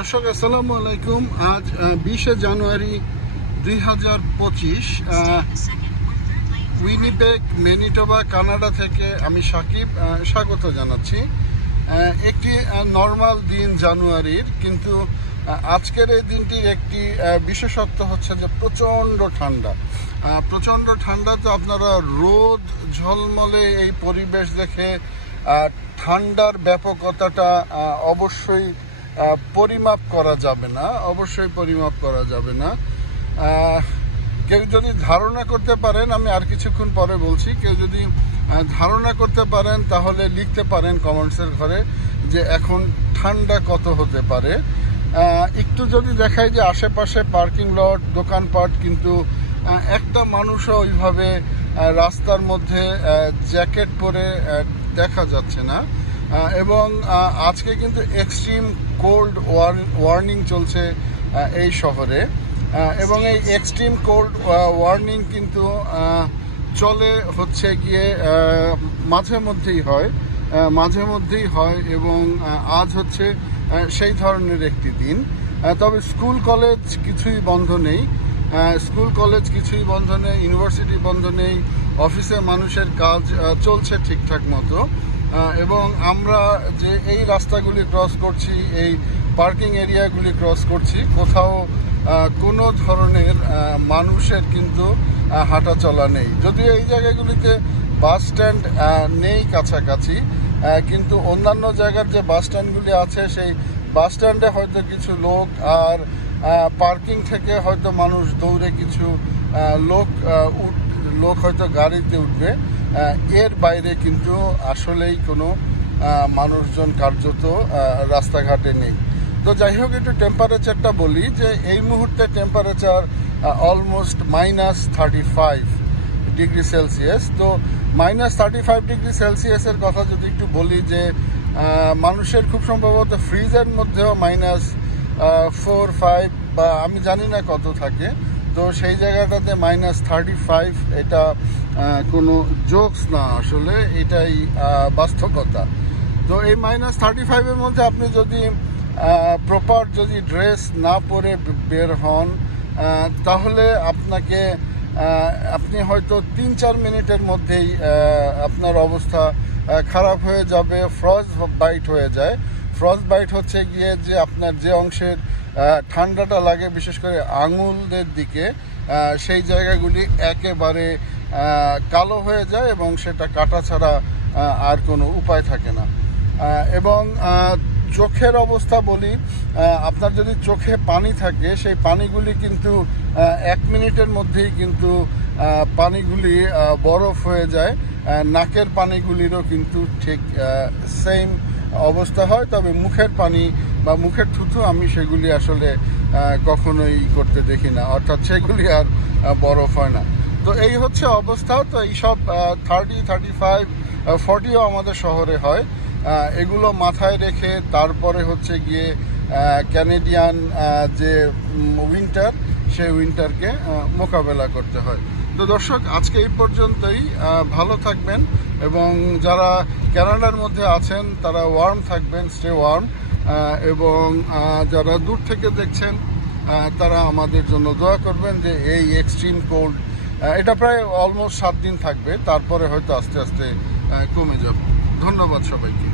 দর্শক আসসালামু আলাইকুম। আজ 20 জানুয়ারি 2025, উইনিপেগ ম্যানিটোবা কানাডা থেকে আমি সাকিব স্বাগত জানাচ্ছি। একটি নর্মাল দিন জানুয়ারির, কিন্তু আজকের এই দিনটির একটি বিশেষত্ব হচ্ছে যে প্রচণ্ড ঠান্ডা। তো আপনারা রোদ ঝলমলে এই পরিবেশ দেখে ঠান্ডার ব্যাপকতাটা অবশ্যই পরিমাপ করা যাবে না। কেউ যদি ধারণা করতে পারেন, আমি আর কিছুক্ষণ পরে বলছি, কেউ যদি ধারণা করতে পারেন তাহলে লিখতে পারেন কমেন্টসের ঘরে যে এখন ঠান্ডা কত হতে পারে। একটু যদি দেখায় যে আশেপাশে পার্কিং লট, দোকানপাট, কিন্তু একটা মানুষও ওইভাবে রাস্তার মধ্যে জ্যাকেট পরে দেখা যাচ্ছে না। এবং আজকে কিন্তু এক্সট্রিম কোল্ড ওয়ার্নিং চলছে এই শহরে, এবং এই এক্সট্রিম কোল্ড ওয়ার্নিং কিন্তু চলে হচ্ছে গিয়ে মাঝে মধ্যেই হয় এবং আজ হচ্ছে সেই ধরনের একটি দিন। তবে স্কুল কলেজ কিছুই বন্ধ নেই, ইউনিভার্সিটি বন্ধ নেই, অফিসে মানুষের কাজ চলছে ঠিকঠাক মতো। এবং আমরা যে এই রাস্তাগুলি ক্রস করছি, এই পার্কিং এরিয়াগুলি ক্রস করছি, কোথাও কোনো ধরনের মানুষের কিন্তু হাঁটা চলা নেই। যদিও এই জায়গাগুলিতে বাস স্ট্যান্ড নেই কাছাকাছি, কিন্তু অন্যান্য জায়গার যে বাস স্ট্যান্ডগুলি আছে সেই বাস স্ট্যান্ডে হয়তো কিছু লোক, আর পার্কিং থেকে হয়তো মানুষ দৌড়ে কিছু লোক হয়তো গাড়িতে উঠবে। এর বাইরে কিন্তু আসলেই কোনো মানুষজন কার্যত রাস্তাঘাটে নেই। তো যাই হোক, একটু টেম্পারেচারটা বলি যে এই মুহূর্তে টেম্পারেচার অলমোস্ট -35 ডিগ্রি সেলসিয়াস। তো -35 ডিগ্রি সেলসিয়াসের কথা যদি একটু বলি, যে মানুষের খুব সম্ভবত ফ্রিজের মধ্যেও -4-5 বা আমি জানি না কত থাকে। তো সেই জায়গাটাতে -35, এটা কোনো জোকস না, আসলে এটাই বাস্তবতা। তো এই -35-এর মধ্যে আপনি যদি প্রপার ড্রেস না পরে বের হন, তাহলে আপনি হয়তো 3-4 মিনিটের মধ্যেই আপনার অবস্থা খারাপ হয়ে যাবে, ফ্রস্ট বাইট হচ্ছে গিয়ে যে আপনার যে অংশের ঠান্ডাটা লাগে, বিশেষ করে আঙুলের দিকে, সেই জায়গাগুলি একেবারে কালো হয়ে যায় এবং সেটা কাটা ছাড়া আর কোনো উপায় থাকে না। এবং চোখের অবস্থা বলি, আপনার যদি চোখে পানি থাকে, সেই পানিগুলি কিন্তু 1 মিনিটের মধ্যেই কিন্তু পানিগুলি বরফ হয়ে যায়। নাকের পানিগুলিরও কিন্তু ঠিক সেম অবস্থা হয়। তবে মুখের পানি বা মুখের থুথু আমি সেগুলি আসলে কখনোই করতে দেখি না, অর্থাৎ সেগুলি আর বরফ হয় না। তো এই হচ্ছে অবস্থা। তো এইসব 30, 35, 40ও আমাদের শহরে হয়। এগুলো মাথায় রেখে তারপরে হচ্ছে গিয়ে ক্যানাডিয়ান যে উইন্টার, সেই উইন্টারকে মোকাবেলা করতে হয়। তো দর্শক, আজকে এই পর্যন্তই। ভালো থাকবেন, এবং যারা কানাডার মধ্যে আছেন তারা ওয়ার্ম থাকবেন, স্টে ওয়ার্ম। এবং যারা দূর থেকে দেখছেন তারা আমাদের জন্য দোয়া করবেন যে এই এক্সট্রিম কোল্ড, এটা প্রায় অলমোস্ট 7 দিন থাকবে, তারপরে হয়তো আস্তে আস্তে কমে যাবে। ধন্যবাদ সবাইকে।